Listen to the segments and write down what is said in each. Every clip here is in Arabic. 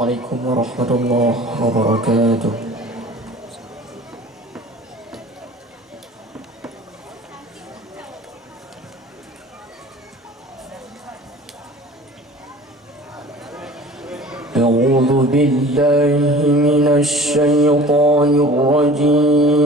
عليكم ورحمة الله وبركاته. أعوذ بالله من الشيطان الرجيم.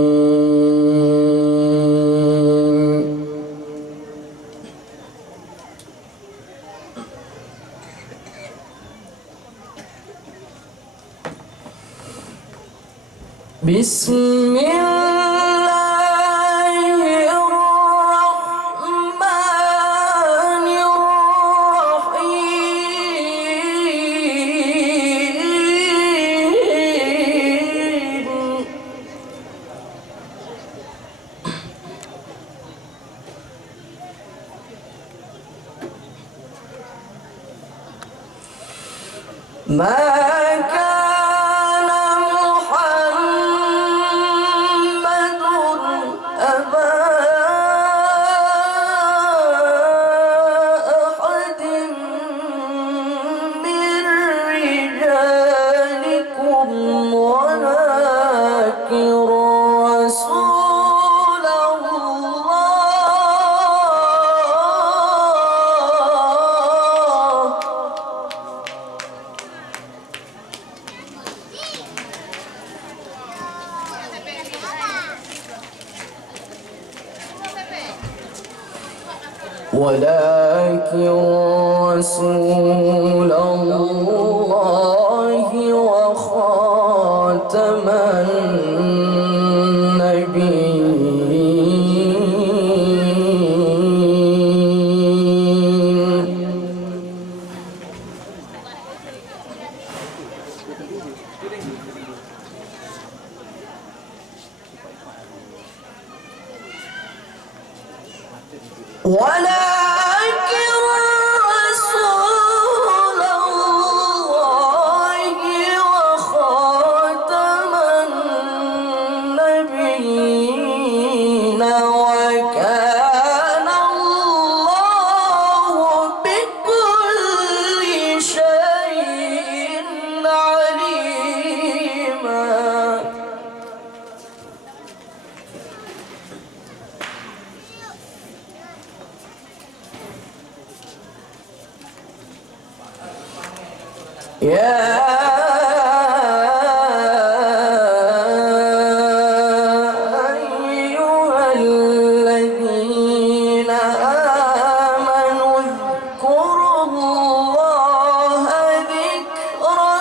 بسم الله الرحمن الرحيم. ما كان محمد أبا أحد من رجالكم ولكن رسول الله وخاتم النبيين. ولكن رسول الله وخاتم النبيين وكان الله بكل شيء عليما. يا أيها الذين آمنوا اذكروا الله ذكرا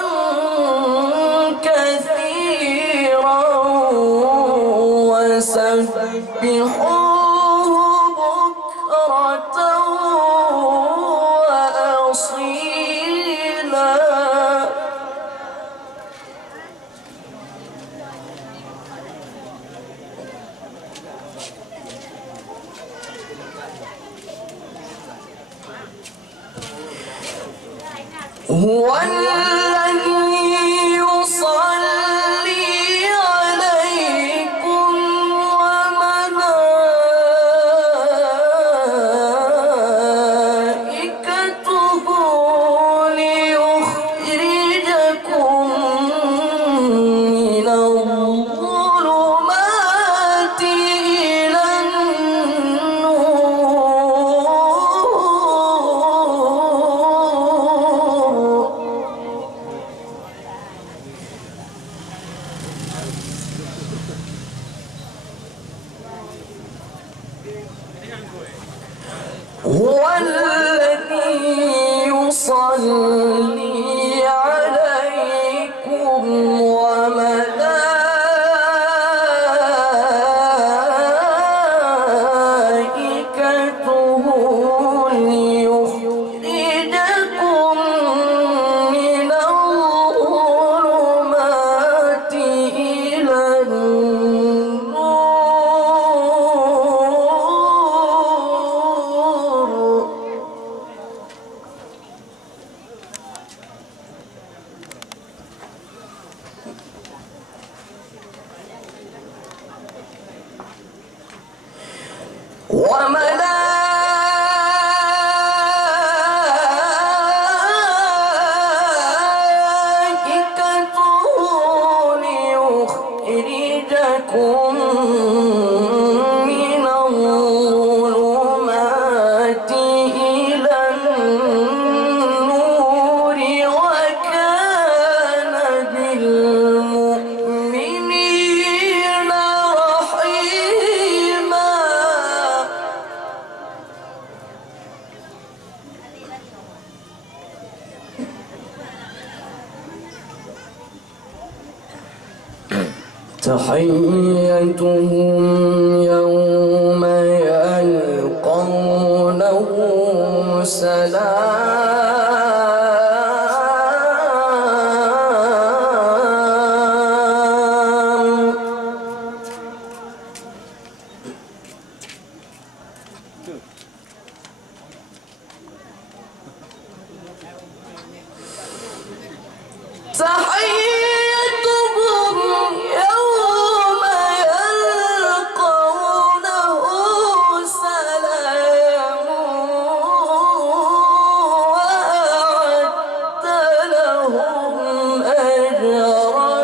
كثيرا وسبحوه بكرة وأصيلا. هو الذي يصلي عليكم وملائكته ليخرجكم من الظلمات إلى النور تحيتهم يوم يلقونه سلام. تحيتهم يوم يلقونه سلام وأعد لهم أجرا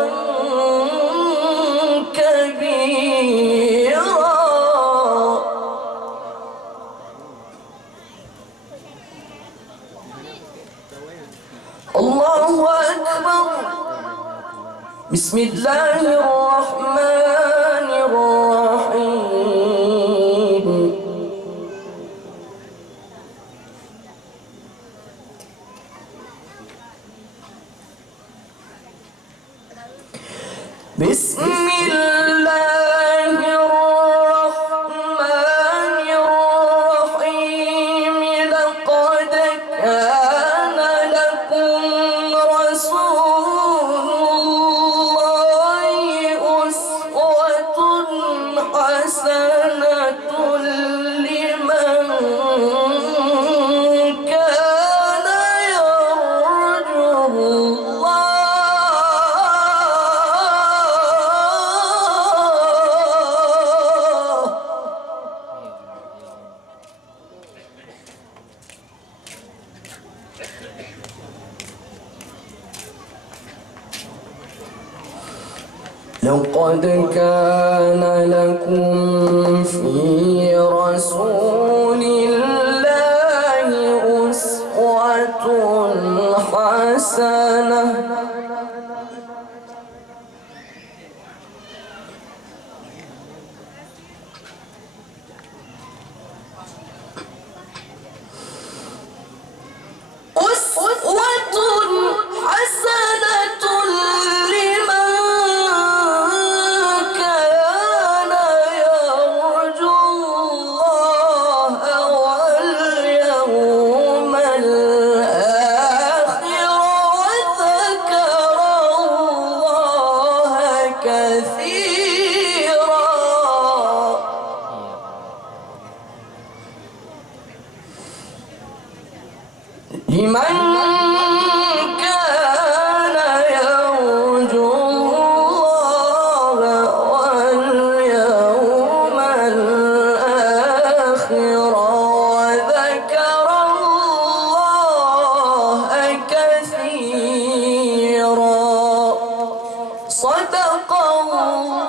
كبيرا. الله أكبر. بسم الله الرحمن الرحيم. بسم الله الرحمن الرحيم. لقد كان لكم رسول الله أسوة حسنة لمن كان يرجو الله لقد كان لكم في رسول الله أسوة حسنة لمن كان يرجو الله واليوم الآخر وذكر الله كثيرا. صدق الله.